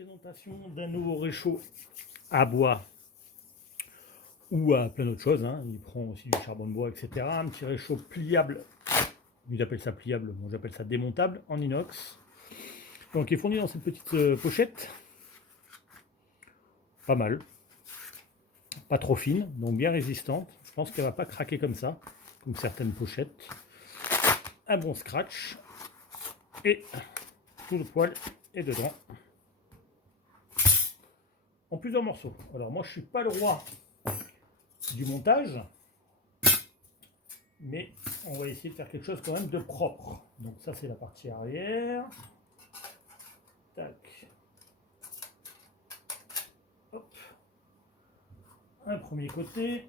présentation d'un nouveau réchaud à bois ou à plein d'autres choses, hein. Il prend aussi du charbon de bois, etc. Un petit réchaud pliable, ils appellent ça pliable, moi j'appelle ça démontable, en inox. Donc il est fourni dans cette petite pochette, pas mal, pas trop fine, donc bien résistante. Je pense qu'elle va pas craquer comme ça, comme certaines pochettes. Un bon scratch et tout le poil est dedans en plusieurs morceaux. Alors moi je suis pas le roi du montage, mais on va essayer de faire quelque chose quand même de propre. Donc ça c'est la partie arrière. Tac. Hop. Un premier côté.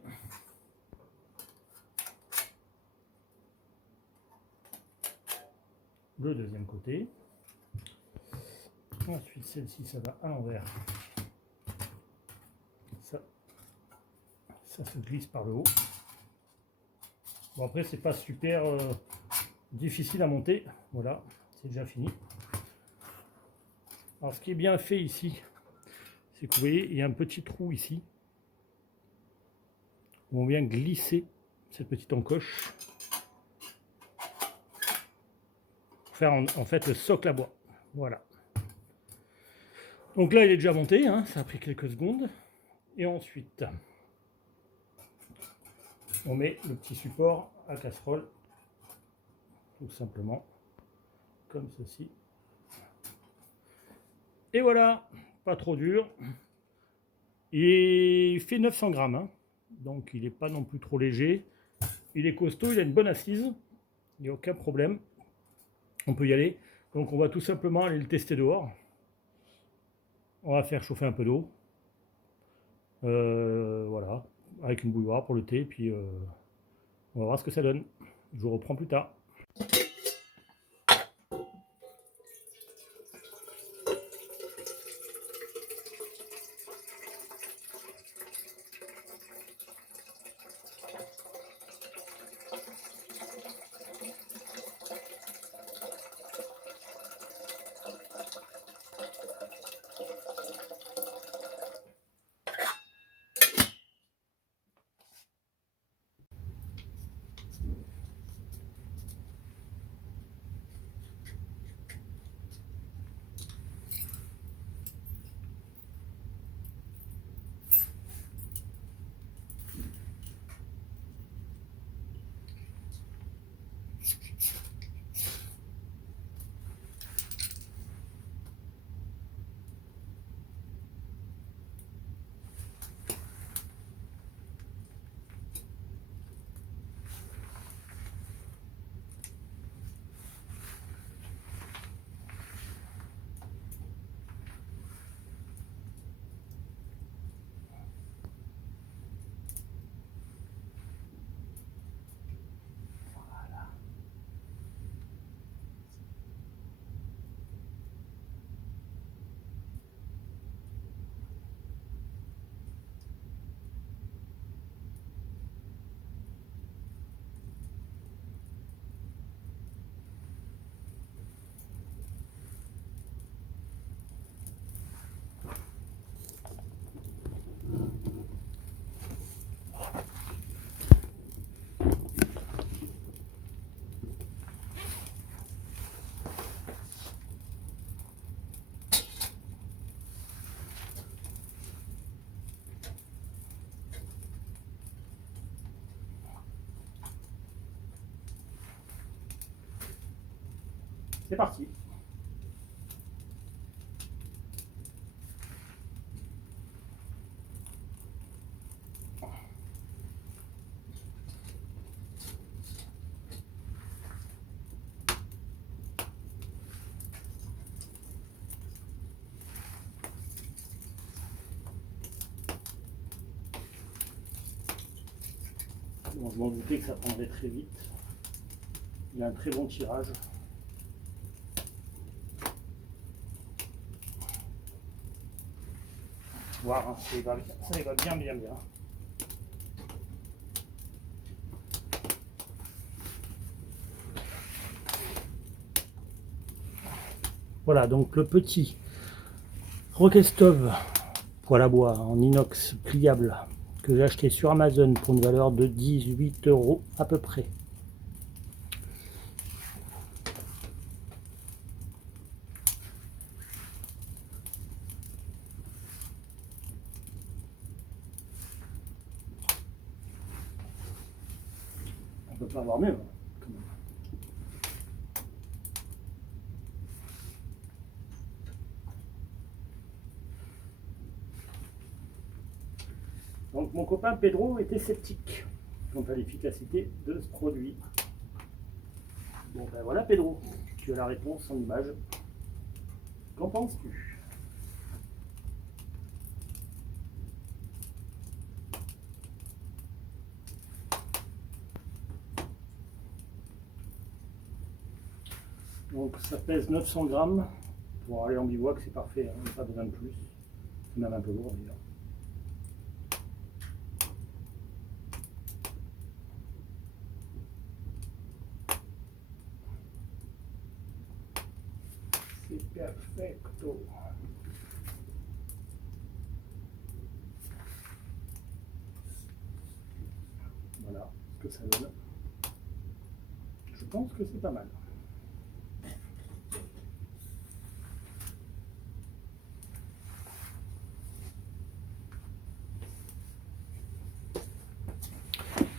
Le deuxième côté. Ensuite celle-ci ça va à l'envers. Ça se glisse par le haut. Bon après c'est pas super difficile à monter. Voilà, c'est déjà fini. Alors ce qui est bien fait ici, c'est que vous voyez, il y a un petit trou ici où on vient glisser cette petite encoche pour faire en fait le socle à bois. Voilà. Donc là il est déjà monté, hein, ça a pris quelques secondes. Et ensuite, on met le petit support à casserole, tout simplement, comme ceci. Et voilà, pas trop dur. Il fait 900 grammes, hein, donc il n'est pas non plus trop léger. Il est costaud, il a une bonne assise, il n'y a aucun problème. On peut y aller. Donc on va tout simplement aller le tester dehors. On va faire chauffer un peu d'eau. Voilà, avec une bouilloire pour le thé, puis on va voir ce que ça donne. Je vous reprends plus tard. C'est parti. Bon, je m'en doutais que ça prendrait très vite. Il a un très bon tirage. Voir, hein, ça y va bien, bien, bien. Voilà, donc le petit Roquestove, poêle à bois en inox pliable que j'ai acheté sur Amazon pour une valeur de 18 € à peu près. On peut pas avoir mieux. Donc mon copain Pedro était sceptique quant à l'efficacité de ce produit. Bon ben voilà Pedro, tu as la réponse en image. Qu'en penses-tu? Donc ça pèse 900 grammes. Pour aller en bivouac c'est parfait, hein, pas besoin de plus. C'est même un peu lourd d'ailleurs. C'est perfecto. Voilà ce que ça donne. Je pense que c'est pas mal.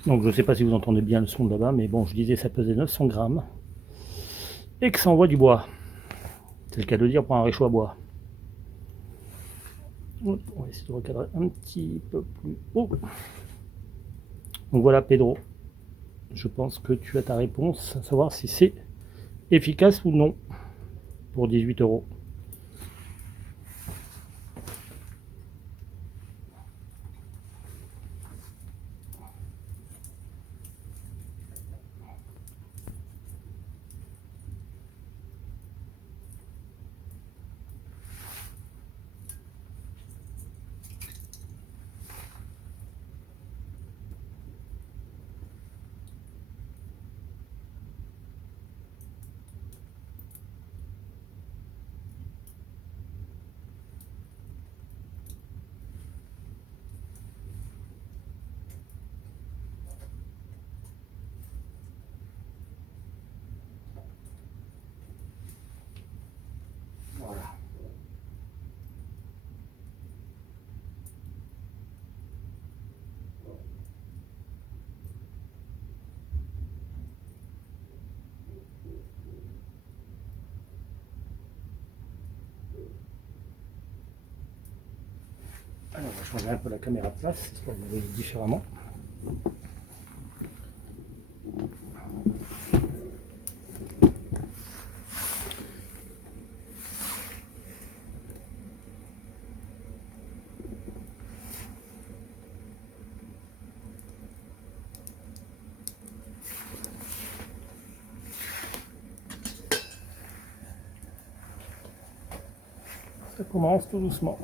Donc je ne sais pas si vous entendez bien le son de là-bas, mais bon, je disais ça pesait 900 grammes et que ça envoie du bois. C'est le cas de dire pour un réchaud à bois. On va essayer de recadrer un petit peu plus haut. Donc voilà Pedro, je pense que tu as ta réponse, à savoir si c'est efficace ou non pour 18 €. Voilà. Alors, on va changer un peu la caméra de place, histoire de voir différemment. Ça commence tout doucement.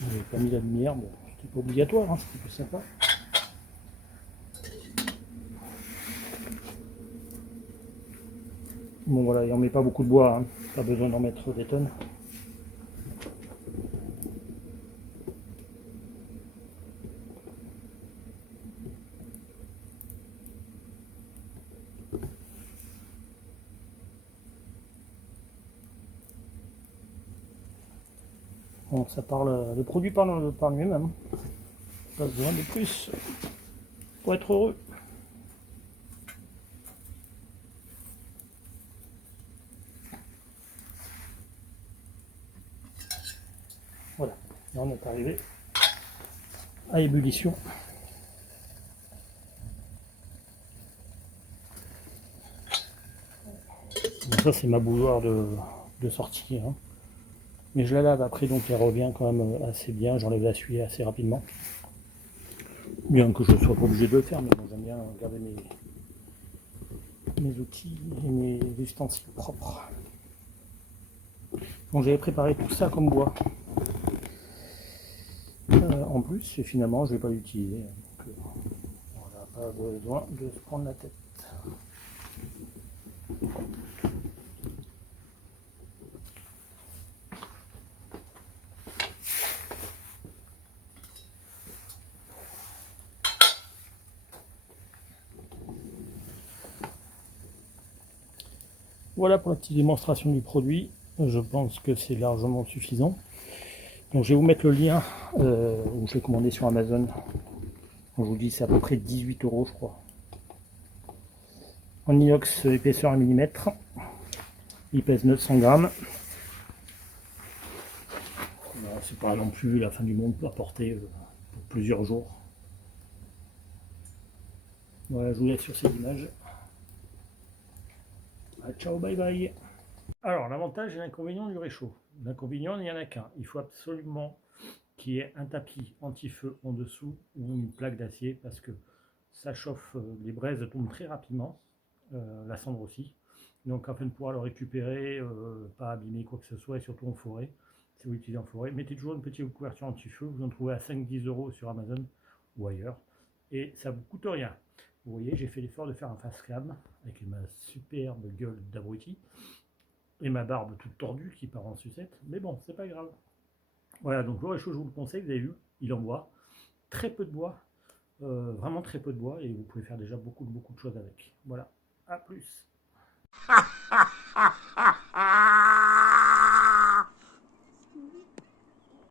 J'avais pas mis la lumière, bon, c'était pas obligatoire, hein, c'était plus sympa. Bon voilà, il en met pas beaucoup de bois, hein, pas besoin d'en mettre des tonnes. Bon, ça parle, le produit parle par lui-même. Pas besoin de plus pour être heureux. Voilà, et on est arrivé à ébullition. Donc ça c'est ma bouilloire de sortie, hein. Mais je la lave après, donc elle revient quand même assez bien. J'enlève la suie assez rapidement. Bien que je ne sois pas obligé de le faire, mais bon, j'aime bien garder mes outils et mes ustensiles propres. Donc j'avais préparé tout ça comme bois. En plus, plus et finalement je ne vais pas l'utiliser. Donc, on n'a pas besoin de se prendre la tête. Voilà pour la petite démonstration du produit. Je pense que c'est largement suffisant. Donc je vais vous mettre le lien où je l'ai commandé sur Amazon. On vous dit c'est à peu près 18 € je crois. En inox épaisseur 1 mm. Il pèse 900 grammes. C'est pas non plus la fin du monde pour porter pour plusieurs jours. Voilà, je vous laisse sur cette image. Ciao, bye bye. Alors, l'avantage et l'inconvénient du réchaud. L'inconvénient, il n'y en a qu'un. Il faut absolument qu'il y ait un tapis anti-feu en dessous ou une plaque d'acier parce que ça chauffe, les braises tombent très rapidement, la cendre aussi. Donc, afin de pouvoir le récupérer, pas abîmer quoi que ce soit, et surtout en forêt, si vous l'utilisez en forêt, mettez toujours une petite couverture anti-feu. Vous en trouvez à 5-10 € sur Amazon ou ailleurs et ça vous coûte rien. Vous voyez, j'ai fait l'effort de faire un face cam avec ma superbe gueule d'abruti et ma barbe toute tordue qui part en sucette, mais bon, c'est pas grave. Voilà, donc le réchaud, je vous le conseille, vous avez vu, il envoie très peu de bois, vraiment très peu de bois, et vous pouvez faire déjà beaucoup de choses avec. Voilà, à plus.